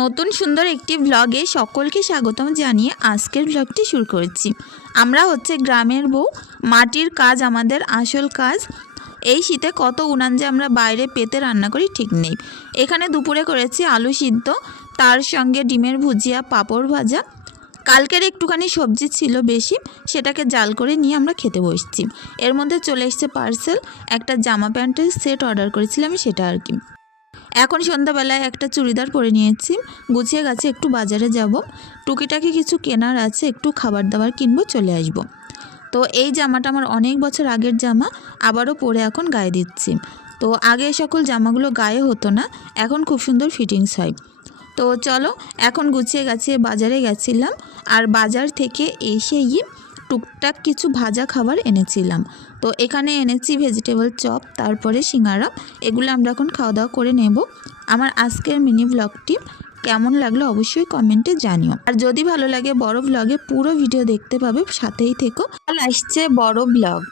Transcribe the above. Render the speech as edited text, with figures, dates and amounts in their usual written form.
নতুন সুন্দর একটি ব্লগে সকলকে স্বাগতম জানিয়ে আজকের ব্লগটি শুরু করেছি। আমরা হচ্ছে গ্রামের বউ, মাটির কাজ আমাদের আসল কাজ। এই শীতে কত উনান যে আমরা বাইরে পেতে রান্না করি ঠিক নেই। এখানে দুপুরে করেছি আলু সিদ্ধ, তার সঙ্গে ডিমের ভুজিয়া, পাঁপড় ভাজা। কালকের একটুখানি সবজি ছিল বেশি, সেটাকে জাল করে নিয়ে আমরা খেতে বসছি। এর মধ্যে চলে এসছে পার্সেল, একটা জামা প্যান্টের সেট অর্ডার করেছিলাম সেটা আর কি। এখন সন্ধ্যাবেলায় একটা চুড়িদার পরে নিয়েছি, গুছিয়ে গাছে একটু বাজারে যাব, টুকিটাকি কিছু কেনার আছে, একটু খাবার দাবার কিনবো, চলে আসব। তো এই জামাটা আমার অনেক বছর আগের জামা, আবারও পরে এখন গায়ে দিচ্ছি। তো আগে সকল জামাগুলো গায়ে হতো না, এখন খুব সুন্দর ফিটিংস হয়। তো চলো এখন গুছিয়ে গাছিয়ে বাজারে গেছিলাম, আর বাজার থেকে এসেই টুকটাক কিছু ভাজা খাবার এনেছিলাম। তো এখানে এনেছি ভেজিটেবল চপ, তারপরে সিঙ্গারা। এগুলো আমরা এখন খাওয়া দাওয়া করে নেব। আমার আজকের মিনি ব্লগটি কেমন লাগলো অবশ্যই কমেন্টে জানিও। আর যদি ভালো লাগে বড় ব্লগে পুরো ভিডিও দেখতে পাবে, সাথেই থেকো। আসছে বড় ব্লগ।